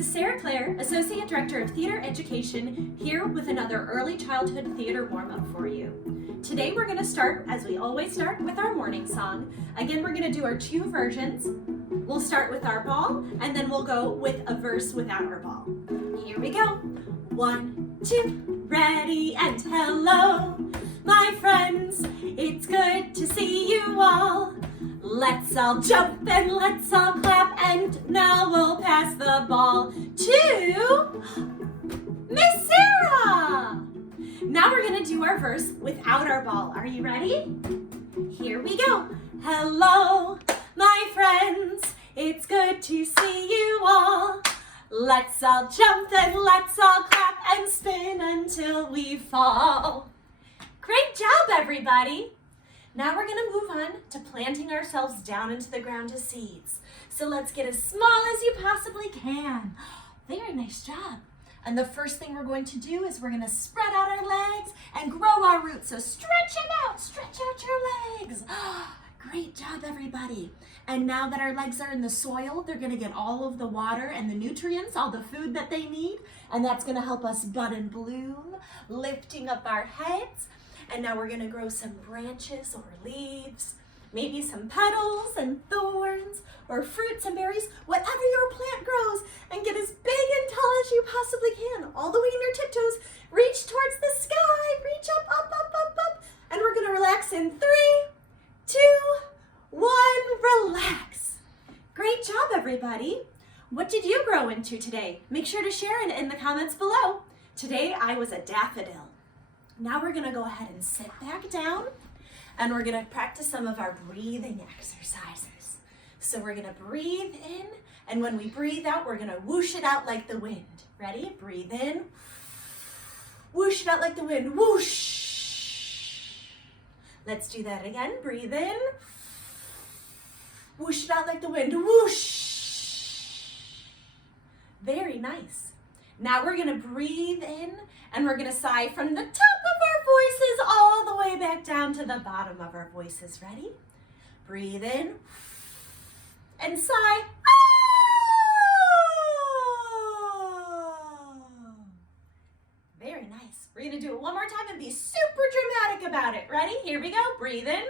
is Sarah Claire, Associate Director of Theater Education, here with another early childhood theater warm-up for you. Today we're going to start, as we always start, with our morning song. Again, we're going to do our two versions. We'll start with our ball, and then we'll go with a verse without our ball. Here we go. 1, 2, ready and hello, my friends. It's good to see you all. Let's all jump and let's all clap, and now we'll pass the ball to Miss Sarah. Now we're gonna do our verse without our ball. Are you ready? Here we go. Hello, my friends. It's good to see you all. Let's all jump and let's all clap and spin until we fall. Great job, everybody. Now we're gonna move on to planting ourselves down into the ground as seeds. So let's get as small as you possibly can. Very nice job. And the first thing we're going to do is we're gonna spread out our legs and grow our roots. So stretch out your legs. Great job, everybody. And now that our legs are in the soil, they're gonna get all of the water and the nutrients, all the food that they need, and that's gonna help us bud and bloom, lifting up our heads. And now we're gonna grow some branches or leaves, maybe some petals and thorns, or fruits and berries, whatever your plant grows, and get as big and tall as you possibly can, all the way in your tiptoes. Reach towards the sky, reach up, and we're gonna relax in 3, 2, 1, relax. Great job, everybody. What did you grow into today? Make sure to share it in the comments below. Today, I was a daffodil. Now we're gonna go ahead and sit back down, and we're gonna practice some of our breathing exercises. So we're gonna breathe in, and when we breathe out, we're gonna whoosh it out like the wind. Ready? Breathe in, whoosh it out like the wind, whoosh. Let's do that again. Breathe in, whoosh it out like the wind, whoosh. Very nice. Now we're gonna breathe in, and we're gonna sigh from the top of our voices all the way back down to the bottom of our voices. Ready? Breathe in and sigh. Very nice. We're gonna do it one more time and be super dramatic about it. Ready? Here we go. Breathe in.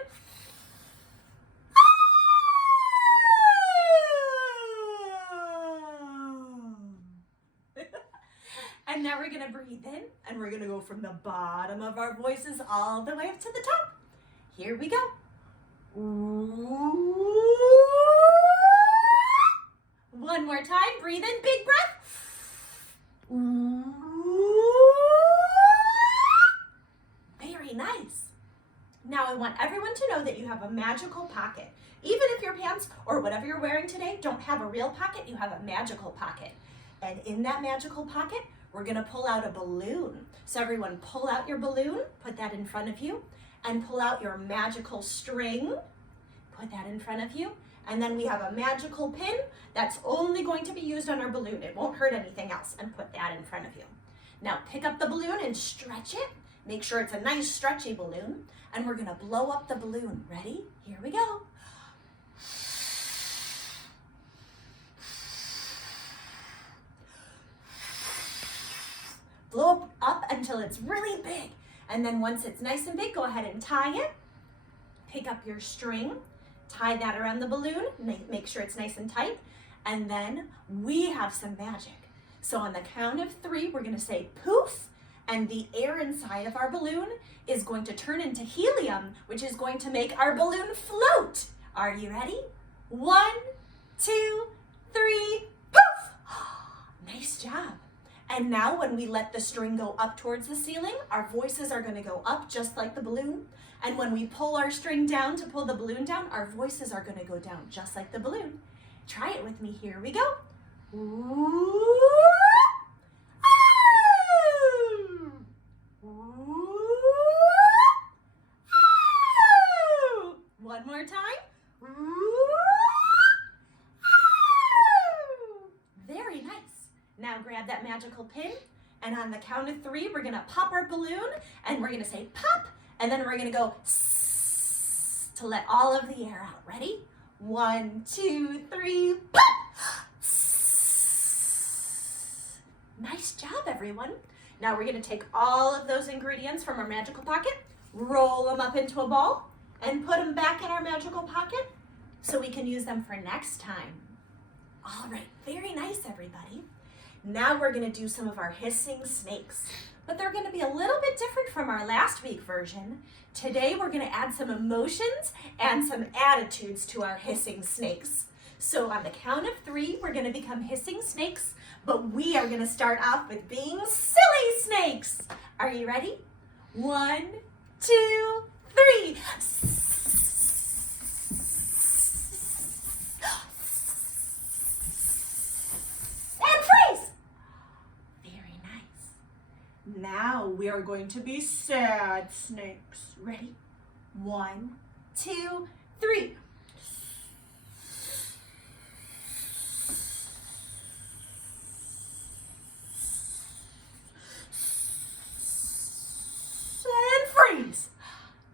And now we're gonna breathe in, and we're gonna go from the bottom of our voices all the way up to the top. Here we go. One more time, breathe in, big breath. Very nice. Now I want everyone to know that you have a magical pocket. Even if your pants or whatever you're wearing today don't have a real pocket, you have a magical pocket. And in that magical pocket, we're gonna pull out a balloon. So everyone pull out your balloon, put that in front of you, and pull out your magical string, put that in front of you, and then we have a magical pin that's only going to be used on our balloon. It won't hurt anything else, and put that in front of you. Now pick up the balloon and stretch it. Make sure it's a nice stretchy balloon, and we're gonna blow up the balloon. Ready? Here we go. Blow up until it's really big. And then once it's nice and big, go ahead and tie it. Pick up your string, tie that around the balloon, make sure it's nice and tight. And then we have some magic. So on the count of 3, we're gonna say poof, and the air inside of our balloon is going to turn into helium, which is going to make our balloon float. Are you ready? 1, 2, 3, poof! Nice job. And now when we let the string go up towards the ceiling, our voices are gonna go up just like the balloon. And when we pull our string down to pull the balloon down, our voices are gonna go down just like the balloon. Try it with me, here we go. Ooh. One more time. Very nice. Now grab that magical pin, and on the count of 3, we're gonna pop our balloon, and we're gonna say pop, and then we're gonna go to let all of the air out. Ready? 1, 2, 3, pop! Nice job, everyone. Now we're going to take all of those ingredients from our magical pocket, roll them up into a ball, and put them back in our magical pocket so we can use them for next time. All right, very nice, everybody. Now we're going to do some of our hissing snakes, but they're going to be a little bit different from our last week version. Today we're going to add some emotions and some attitudes to our hissing snakes. So on the count of 3, we're going to become hissing snakes, but we are going to start off with being silly snakes. Are you ready? 1, 2, 3. And freeze. Very nice. Now we are going to be sad snakes. Ready? 1, 2, 3.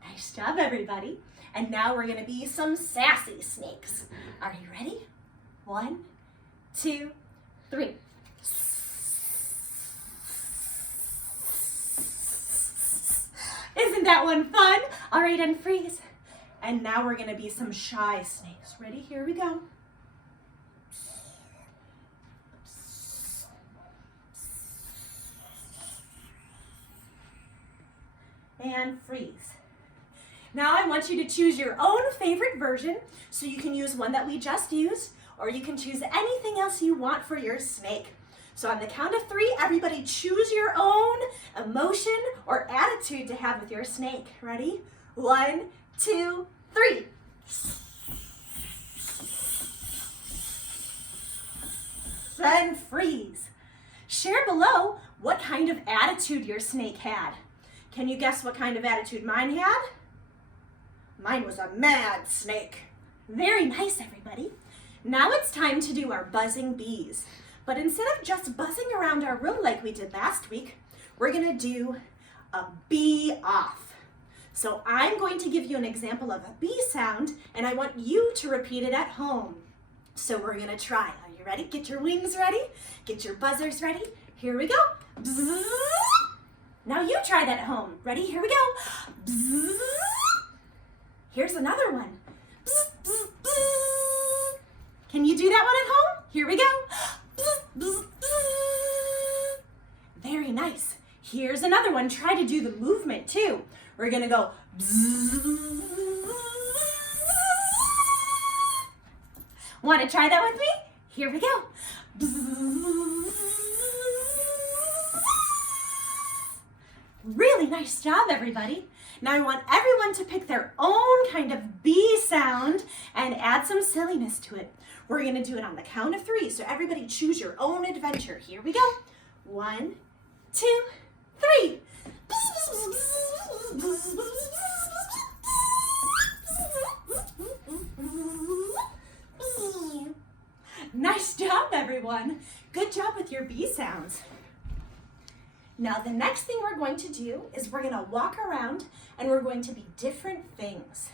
Nice job, everybody. And now we're going to be some sassy snakes. Are you ready? 1, 2, 3. Isn't that one fun? All right, and freeze. And now we're going to be some shy snakes. Ready? Here we go. And freeze. Now I want you to choose your own favorite version, so you can use one that we just used, or you can choose anything else you want for your snake. So on the count of 3, everybody choose your own emotion or attitude to have with your snake. Ready? 1, 2, 3. And freeze. Share below what kind of attitude your snake had. Can you guess what kind of attitude mine had? Mine was a mad snake. Very nice, everybody. Now it's time to do our buzzing bees. But instead of just buzzing around our room like we did last week, we're gonna do a bee off. So I'm going to give you an example of a bee sound, and I want you to repeat it at home. So we're gonna try. Are you ready? Get your wings ready. Get your buzzers ready. Here we go. Bzzz. Now you try that at home. Ready? Here we go. Bzzz. Here's another one. Bzzz, bzzz, bzzz. Can you do that one at home? Here we go. Bzzz, bzzz, bzzz. Very nice. Here's another one. Try to do the movement too. We're gonna go. Bzzz. Want to try that with me? Here we go. Bzzz. Really nice job, everybody. Now I want everyone to pick their own kind of bee sound and add some silliness to it. We're going to do it on the count of 3, so everybody choose your own adventure. Here we go. 1, 2, 3. Nice job, everyone. Good job with your bee sounds. Now the next thing we're going to do is we're going to walk around and we're going to be different things.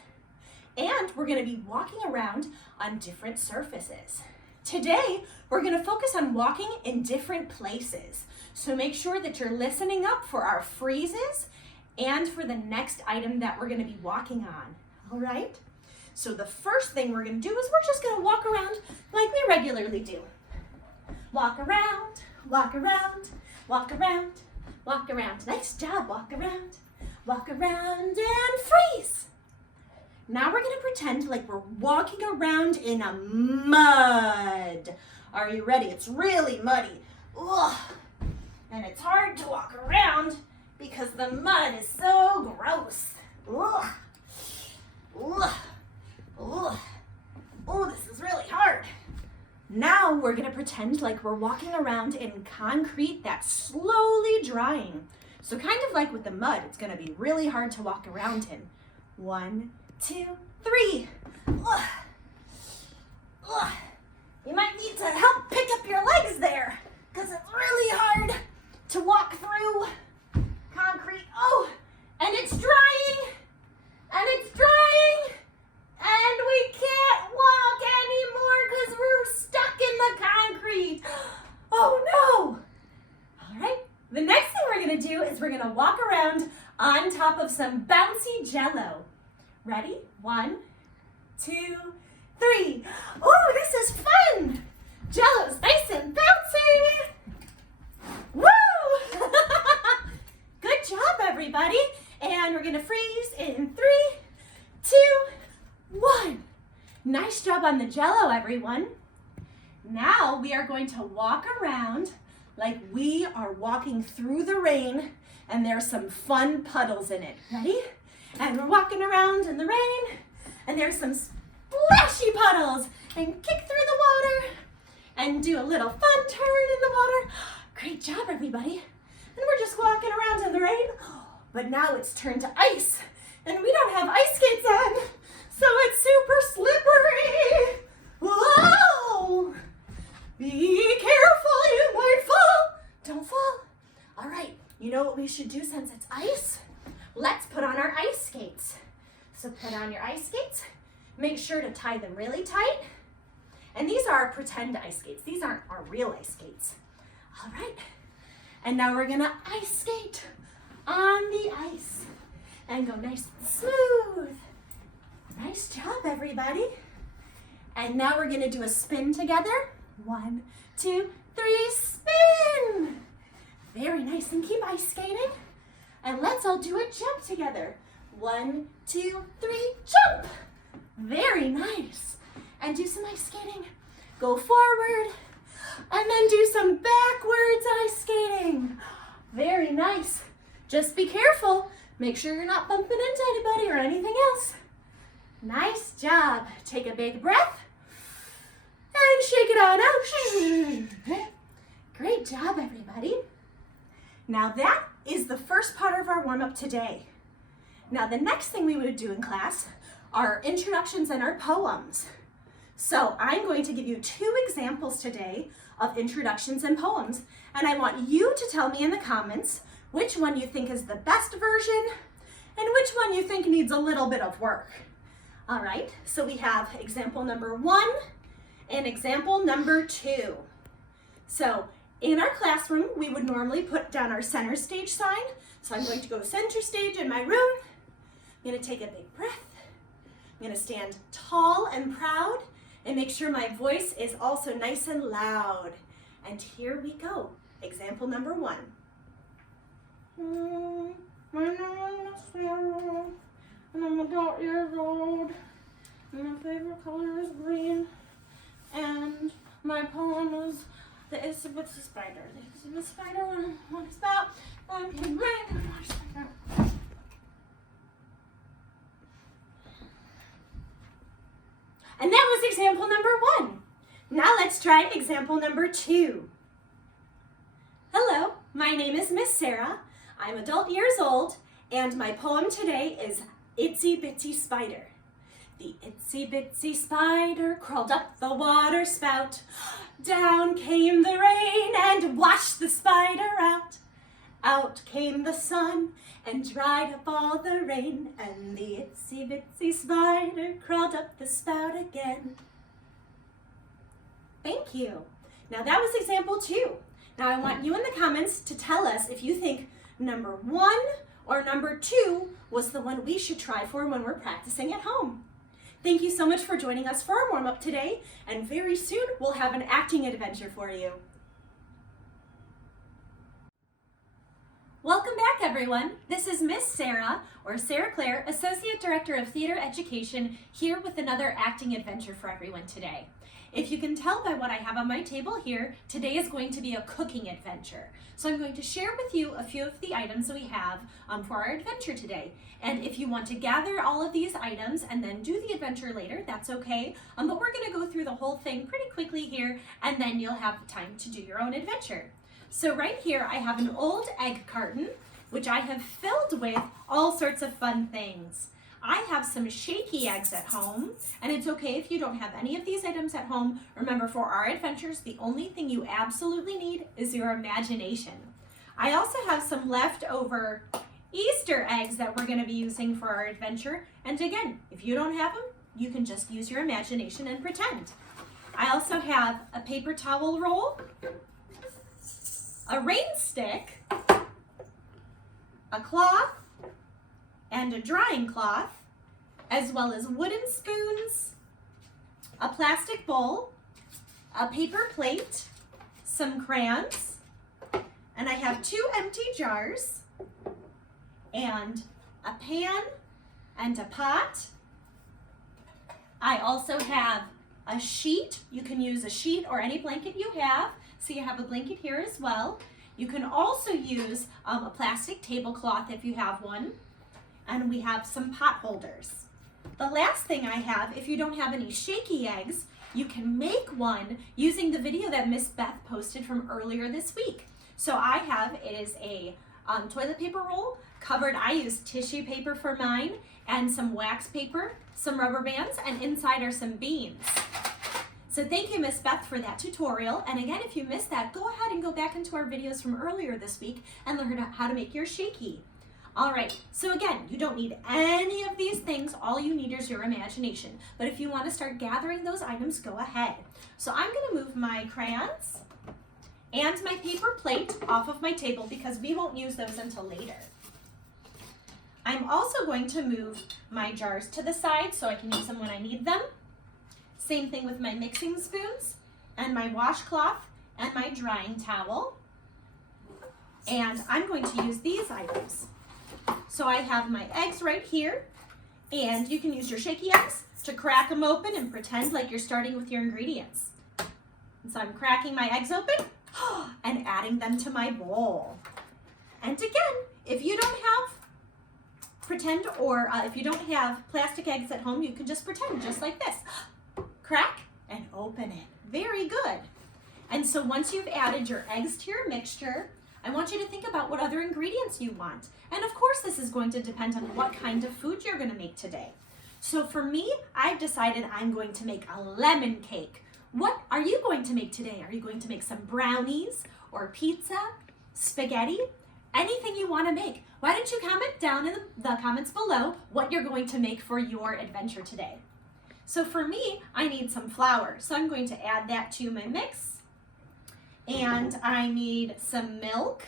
And we're going to be walking around on different surfaces. Today, we're going to focus on walking in different places. So make sure that you're listening up for our freezes and for the next item that we're going to be walking on. All right? So the first thing we're going to do is we're just going to walk around like we regularly do. Walk around, walk around, walk around. Walk around. Nice job. Walk around. Walk around and freeze. Now we're going to pretend like we're walking around in a mud. Are you ready? It's really muddy. Ugh. And it's hard to walk around because the mud is so gross. Ugh. Ugh. Ugh. Oh, this is really hard. Now we're going to pretend like we're walking around in concrete that's slowly drying. So kind of like with the mud, it's going to be really hard to walk around in. 1, 2, 3. Ugh. Ugh. You might need to help pick up your legs there because it's really hard to walk through concrete. Oh, and it's drying. And it's drying. And we can't walk anymore because we're stuck in the concrete. Oh no! All gonna walk around on top of some bouncy Jell-O. Ready? 1, 2, 3. Oh, this is fun! Jell-O's nice and bouncy! Woo! Good job, everybody. And we're gonna freeze in 3, 2, 1. Nice job on the Jell-O, everyone. Now we are going to walk around like we are walking through the rain and there's some fun puddles in it. Ready? And we're walking around in the rain and there's some splashy puddles, and kick through the water and do a little fun turn in the water. Great job, everybody. And we're just walking around in the rain, but now it's turned to ice and we don't have ice skates on, so it's super slippery. Whoa! Be careful, you might fall. Don't fall. All right, you know what we should do since it's ice? Let's put on our ice skates. So put on your ice skates. Make sure to tie them really tight. And these are pretend ice skates. These aren't our real ice skates. All right. And now we're gonna ice skate on the ice and go nice and smooth. Nice job, everybody. And now we're gonna do a spin together. 1, 2, 3, spin. Very nice, and keep ice skating. And let's all do a jump together. 1, 2, 3, jump. Very nice. And do some ice skating. Go forward, and then do some backwards ice skating. Very nice. Just be careful. Make sure you're not bumping into anybody or anything else. Nice job. Take a big breath and shake it on out. Great job, everybody. Now that is the first part of our warm-up today. Now the next thing we would do in class are introductions and our poems. So I'm going to give you 2 examples today of introductions and poems, and I want you to tell me in the comments which one you think is the best version and which one you think needs a little bit of work. All right, so we have example number 1 and example number 2. So in our classroom, we would normally put down our center stage sign. So I'm going to go center stage in my room. I'm gonna take a big breath. I'm gonna stand tall and proud and make sure my voice is also nice and loud. And here we go. Example number 1. My name is Sarah, and I'm about years old. And my favorite color is green. And my poem is The Itsy Bitsy Spider. The Itsy Bitsy Spider, what it's about, can rain. And that was example number 1. Now let's try example number 2. Hello, my name is Miss Sarah. I'm adult years old, and my poem today is Itsy Bitsy Spider. The itsy bitsy spider crawled up the water spout. Down came the rain and washed the spider out. Out came the sun and dried up all the rain, and the itsy bitsy spider crawled up the spout again. Thank you. Now that was example 2. Now I want you in the comments to tell us if you think number 1 or number 2 was the one we should try for when we're practicing at home. Thank you so much for joining us for our warm-up today, and very soon we'll have an acting adventure for you. Welcome back, everyone. This is Miss Sarah, or Sarah Claire, Associate Director of Theater Education, here with another acting adventure for everyone today. If you can tell by what I have on my table here, today is going to be a cooking adventure. So I'm going to share with you a few of the items that we have for our adventure today. And if you want to gather all of these items and then do the adventure later, that's okay. But we're going to go through the whole thing pretty quickly here, and then you'll have time to do your own adventure. So right here I have an old egg carton, which I have filled with all sorts of fun things. I have some shaky eggs at home, and it's okay if you don't have any of these items at home. Remember, for our adventures, the only thing you absolutely need is your imagination. I also have some leftover Easter eggs that we're going to be using for our adventure. And again, if you don't have them, you can just use your imagination and pretend. I also have a paper towel roll, a rain stick, a cloth and a drying cloth, as well as wooden spoons, a plastic bowl, a paper plate, some crayons, and I have 2 empty jars, and a pan and a pot. I also have a sheet. You can use a sheet or any blanket you have. So you have a blanket here as well. You can also use a plastic tablecloth if you have one. And we have some pot holders. The last thing I have, if you don't have any shaky eggs, you can make one using the video that Miss Beth posted from earlier this week. So I have, it is a toilet paper roll covered. I used tissue paper for mine and some wax paper, some rubber bands, and inside are some beans. So thank you, Miss Beth, for that tutorial. And again, if you missed that, go ahead and go back into our videos from earlier this week and learn how to make your shaky. All right, so again, you don't need any of these things. All you need is your imagination. But if you want to start gathering those items, go ahead. So I'm going to move my crayons and my paper plate off of my table because we won't use those until later. I'm also going to move my jars to the side so I can use them when I need them. Same thing with my mixing spoons and my washcloth and my drying towel. And I'm going to use these items. So I have my eggs right here, and you can use your shaky eggs to crack them open and pretend like you're starting with your ingredients. And so I'm cracking my eggs open and adding them to my bowl. And again, if you don't have if you don't have plastic eggs at home, you can just pretend just like this. Crack and open it. Very good. And so once you've added your eggs to your mixture, I want you to think about what other ingredients you want. And of course, this is going to depend on what kind of food you're going to make today. So for me, I've decided I'm going to make a lemon cake. What are you going to make today? Are you going to make some brownies or pizza, spaghetti, anything you want to make? Why don't you comment down in the comments below what you're going to make for your adventure today? So for me, I need some flour. So I'm going to add that to my mix. And I need some milk.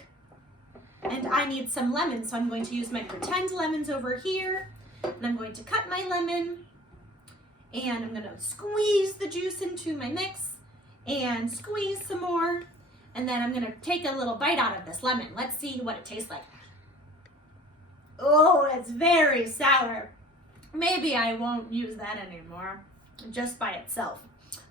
And I need some lemons. So I'm going to use my pretend lemons over here. And I'm going to cut my lemon. And I'm going to squeeze the juice into my mix. And squeeze some more. And then I'm going to take a little bite out of this lemon. Let's see what it tastes like. Oh, it's very sour. Maybe I won't use that anymore, just by itself.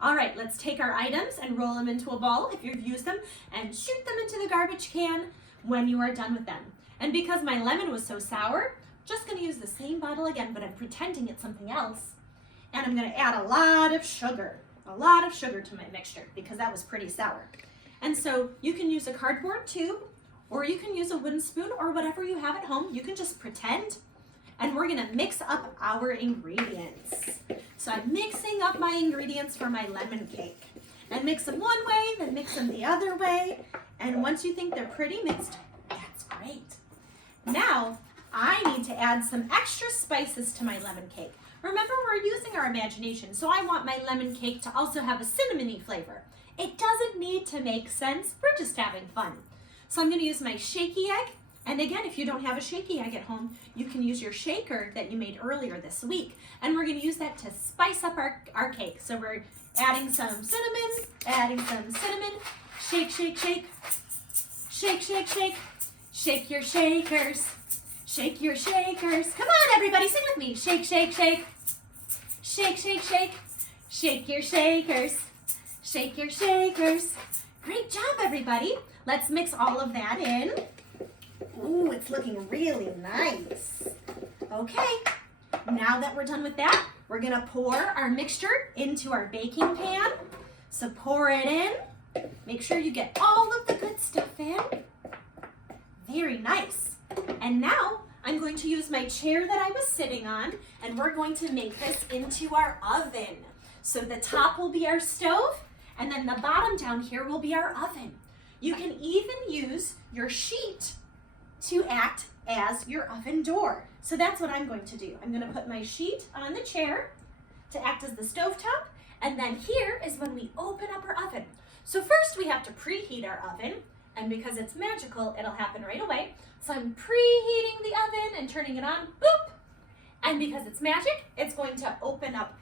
All right, let's take our items and roll them into a ball if you've used them and shoot them into the garbage can when you are done with them. And because my lemon was so sour, just gonna use the same bottle again, but I'm pretending it's something else. And I'm gonna add a lot of sugar to my mixture because that was pretty sour. And so you can use a cardboard tube or you can use a wooden spoon or whatever you have at home. You can just pretend. And we're gonna mix up our ingredients. So I'm mixing up my ingredients for my lemon cake. And mix them one way, then mix them the other way. And once you think they're pretty mixed, that's great. Now, I need to add some extra spices to my lemon cake. Remember, we're using our imagination, so I want my lemon cake to also have a cinnamony flavor. It doesn't need to make sense, we're just having fun. So I'm gonna use my shaky egg. And again, if you don't have a shaky egg at home, you can use your shaker that you made earlier this week. And we're gonna use that to spice up our cake. So we're adding some cinnamon, shake, shake, shake, shake, shake, shake, shake your shakers, shake your shakers. Come on, everybody, sing with me. Shake, shake, shake, shake, shake, shake, shake your shakers, shake your shakers. Great job, everybody. Let's mix all of that in. Ooh, it's looking really nice. Okay, now that we're done with that, we're gonna pour our mixture into our baking pan. So pour it in. Make sure you get all of the good stuff in. Very nice. And now I'm going to use my chair that I was sitting on, and we're going to make this into our oven. So the top will be our stove, and then the bottom down here will be our oven. You can even use your sheet to act as your oven door. So that's what I'm going to do. I'm gonna put my sheet on the chair to act as the stovetop, and then here is when we open up our oven. So first we have to preheat our oven, And because it's magical, it'll happen right away. So I'm preheating the oven and turning it on, boop. And because it's magic, it's going to open up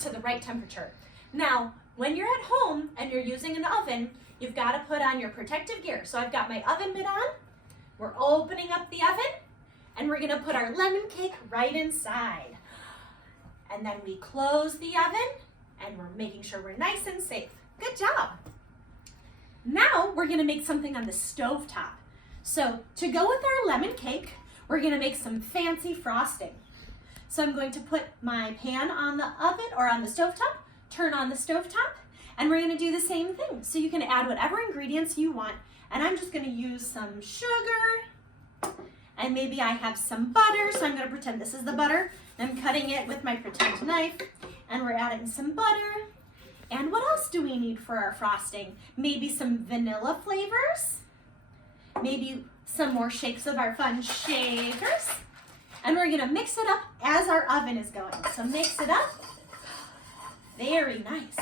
to the right temperature. Now, when you're at home and you're using an oven, you've got to put on your protective gear. So I've got my oven mitt on. We're opening up the oven and we're gonna put our lemon cake right inside. And then we close the oven and we're making sure we're nice and safe. Good job. Now we're gonna make something on the stove top. So to go with our lemon cake, we're gonna make some fancy frosting. So I'm going to put my pan on the oven or on the stovetop, turn on the stovetop, and we're gonna do the same thing. So you can add whatever ingredients you want, and I'm just gonna use some sugar, and maybe I have some butter, so I'm gonna pretend this is the butter. I'm cutting it with my pretend knife, and we're adding some butter. And what else do we need for our frosting? Maybe some vanilla flavors, maybe some more shakes of our fun shakers. And we're gonna mix it up as our oven is going. So mix it up. Very nice.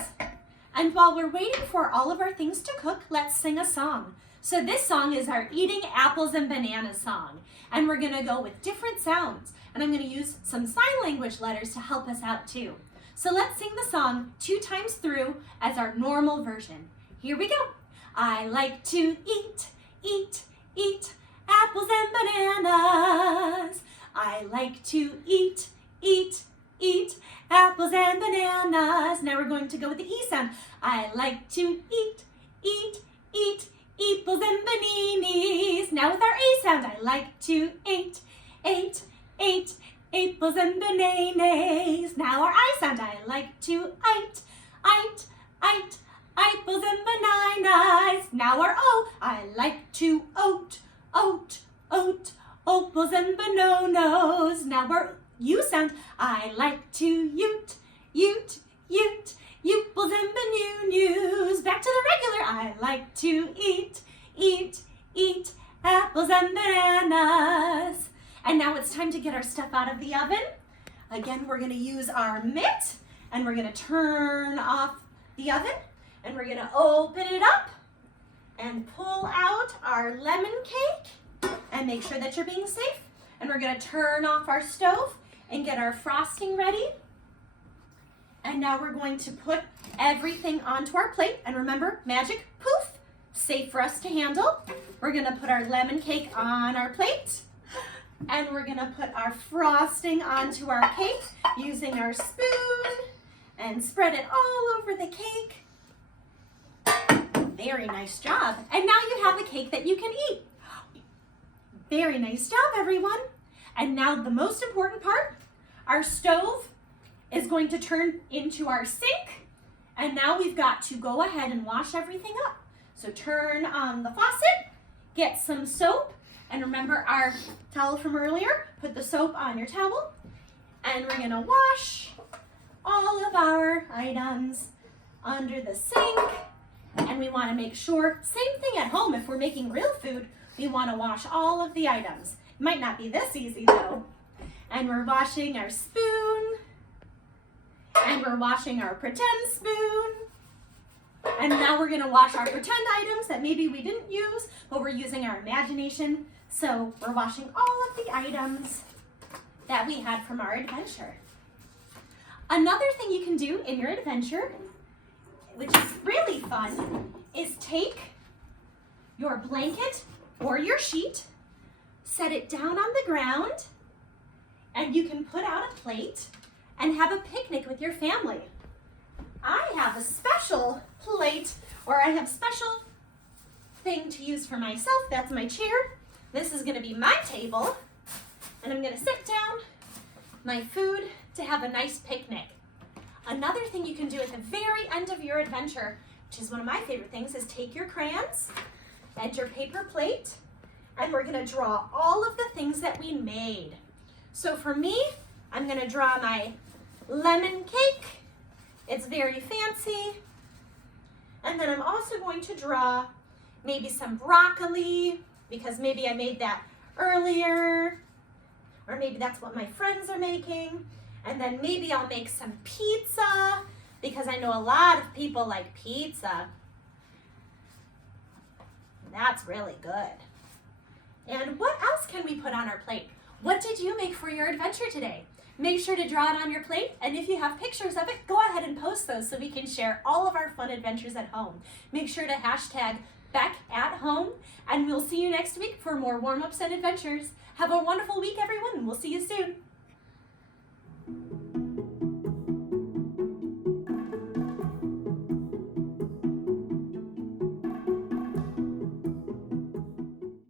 And while we're waiting for all of our things to cook, let's sing a song. So this song is our Eating Apples and Bananas song. And we're gonna go with different sounds. And I'm gonna use some sign language letters to help us out too. So let's sing the song 2 times through as our normal version. Here we go. I like to eat, eat, eat apples and bananas. I like to eat, eat, eat apples and bananas. Now we're going to go with the E sound. I like to eat, eat, eat apples and bananas. Now with our A sound. I like to eat, eat, eat apples and bananas. Now our I sound. I like to eat, eat, eat apples and bananas. Now our O. I like to oat, oat, oat apples and bananas. Now our U sound. I like to ute, ute, ute apples and bananas. Back to the regular. I like to eat, eat, eat apples and bananas. And now it's time to get our stuff out of the oven. Again, we're gonna use our mitt and we're gonna turn off the oven and we're gonna open it up and pull out our lemon cake and make sure that you're being safe. And we're gonna turn off our stove and get our frosting ready. And now we're going to put everything onto our plate. And remember, magic, poof, safe for us to handle. We're gonna put our lemon cake on our plate. And we're gonna put our frosting onto our cake using our spoon and spread it all over the cake. Very nice job. And now you have a cake that you can eat. Very nice job, everyone. And now the most important part, our stove is going to turn into our sink. And now we've got to go ahead and wash everything up. So turn on the faucet, get some soap, and remember our towel from earlier, put the soap on your towel, and we're gonna wash all of our items under the sink. And we wanna make sure, same thing at home, if we're making real food, we wanna wash all of the items. It might not be this easy though. And we're washing our spoon, and we're washing our pretend spoon. And now we're gonna wash our pretend items that maybe we didn't use, but we're using our imagination. So we're washing all of the items that we had from our adventure. Another thing you can do in your adventure, which is really fun, is take your blanket or your sheet, set it down on the ground, and you can put out a plate and have a picnic with your family. I have a special plate, or I have special thing to use for myself. That's my chair. This is gonna be my table, and I'm gonna sit down my food to have a nice picnic. Another thing you can do at the very end of your adventure, which is one of my favorite things, is take your crayons and your paper plate, and we're gonna draw all of the things that we made. So for me, I'm gonna draw my lemon cake. It's very fancy. And then I'm also going to draw maybe some broccoli, because maybe I made that earlier, or maybe that's what my friends are making. And then maybe I'll make some pizza, because I know a lot of people like pizza. That's really good. And what else can we put on our plate? What did you make for your adventure today? Make sure to draw it on your plate, and if you have pictures of it, go ahead and post those so we can share all of our fun adventures at home. Make sure to hashtag #BeckAtHome, and we'll see you next week for more warm-ups and adventures. Have a wonderful week, everyone, and we'll see you soon.